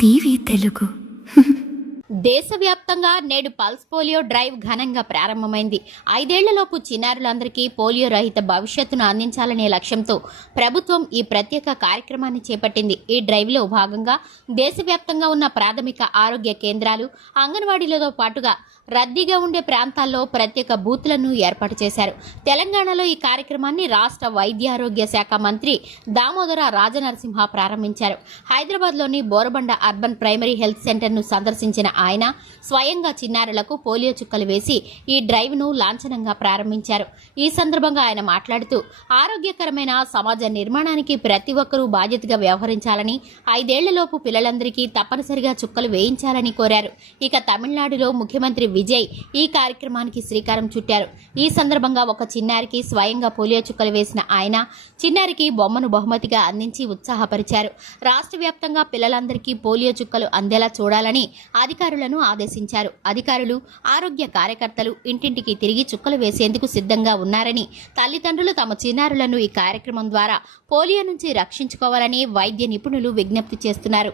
TV Telugu దేశవ్యాప్తంగా నేడు pulse polio drive ఘనంగా ప్రారంభమైంది. 5 ఏళ్లలోపు చిన్నారులందరికీ పోలియో రహిత భవిష్యత్తును అందించాలనే లక్ష్యంతో ప్రభుత్వం ఈ ప్రత్యేక కార్యక్రమాన్ని చేపట్టింది. ఈ డ్రైవ్లో భాగంగా దేశవ్యాప్తంగా ఉన్న ప్రాథమిక ఆరోగ్య కేంద్రాలు, అంగన్వాడీలతో పాటుగా రద్దీగా ఉండే ప్రాంతాల్లో ప్రత్యేక బూత్లను ఏర్పాటు చేశారు. తెలంగాణలో ఈ కార్యక్రమాన్ని రాష్ట్ర వైద్యారోగ్య శాఖ మంత్రి దామోదర రాజనరసింహ ప్రారంభించారు. హైదరాబాద్లోని బోరబండ అర్బన్ ప్రైమరీ హెల్త్ సెంటర్ను సందర్శించిన ఆయన స్వయంగా చిన్నారులకు పోలియో చుక్కలు వేసి ఈ డ్రైవ్ను లాంఛనంగా ప్రారంభించారు. ఈ సందర్భంగా ఆయన మాట్లాడుతూ ఆరోగ్యకరమైన సమాజ నిర్మాణానికి ప్రతి ఒక్కరూ బాధ్యతగా వ్యవహరించాలని, 5 ఏళ్లలోపు పిల్లలందరికీ తప్పనిసరిగా చుక్కలు వేయించాలని కోరారు. ఇక తమిళనాడులో ముఖ్యమంత్రి విజయ్ ఈ కార్యక్రమానికి శ్రీకారం చుట్టారు. ఈ సందర్భంగా ఒక చిన్నారికి స్వయంగా పోలియో చుక్కలు వేసిన ఆయన చిన్నారికి బొమ్మను బహుమతిగా అందించి ఉత్సాహపరిచారు. రాష్ట్ర వ్యాప్తంగా పిల్లలందరికీ పోలియో చుక్కలు అందేలా చూడాలని అధికారులను ఆదేశించారు. అధికారులు, ఆరోగ్య కార్యకర్తలు ఇంటింటికి తిరిగి చుక్కలు వేసేందుకు సిద్ధంగా ఉన్నారని, తల్లిదండ్రులు తమ చిన్నారులను ఈ కార్యక్రమం ద్వారా పోలియో నుంచి రక్షించుకోవాలని వైద్య నిపుణులు విజ్ఞప్తి చేస్తున్నారు.